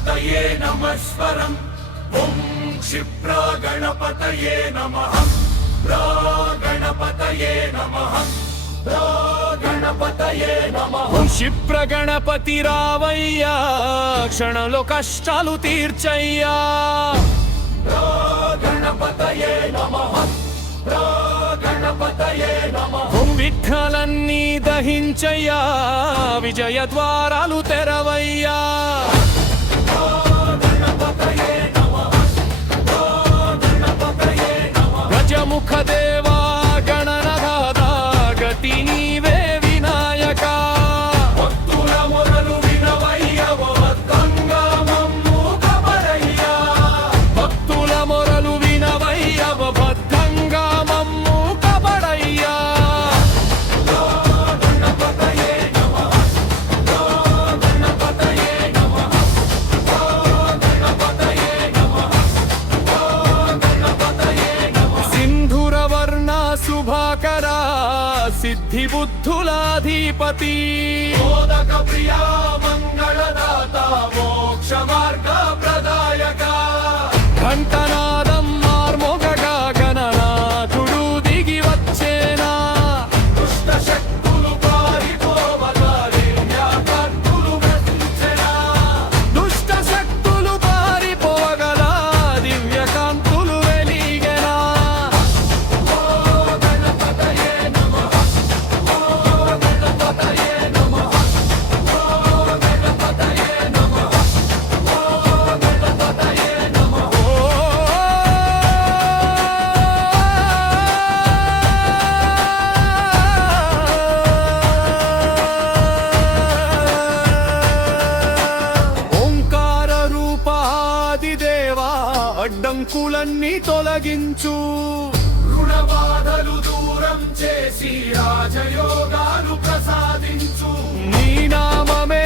గణపతయే నమస్వరం. ఓం క్షిప్రా గణపతయే నమః. గణపతయే నమః. గణపతయే నమః. క్షిప్ర గణపతి రావయ్యా, క్షణంలో కష్టాలు తీర్చయ్యా. గణపతయే నమః. గణపతయే నమః. విఘ్నాలన్నీ దహించయ్యా, విజయ ద్వారాలు తెరవయ్యా. గణపతయే నమః. గణపతయే నమః. గజముఖ దేవా గణనదాత, గతి నీవే వినాయక. భక్తుల మొరలు వినవయ్య, భద్రంగా మమ్ము కాపాడయ్యా. భక్తుల మొరలు వినవయ్య, భద్రంగా మమ్ము కబడయ్యా. గణపతయే నమః. గణపతయే నమః. గణపతయే నమః. గణపతయే నమః. సింధురవర్ణ శుభాకర, సిద్ధి బుద్ధులాధిపతి. మోదక ప్రియా మంగళదాత, మోక్ష మార్గ ప్రదాయక. ఘంటనాదం మార్మొగగా గణనాథుడు దిగి వచ్చేనా. దుష్ట శక్తులు పారిపోవగా, దివ్యాకర్తులు వెలిచెనా. దుష్ట శక్తులు పారిపోగల, దివ్యకాంతులు వెలిగెనా. గణపతయే నమః. గణపతయే నమః. గణపతయే నమః. గణపతయే నమః. ఓంకార రూపాది దేవా, అడ్డంకులన్నీ తొలగించు. రుణబాధలు దూరం చేసి రాజయోగాలు ప్రసాదించు. నీ నామమే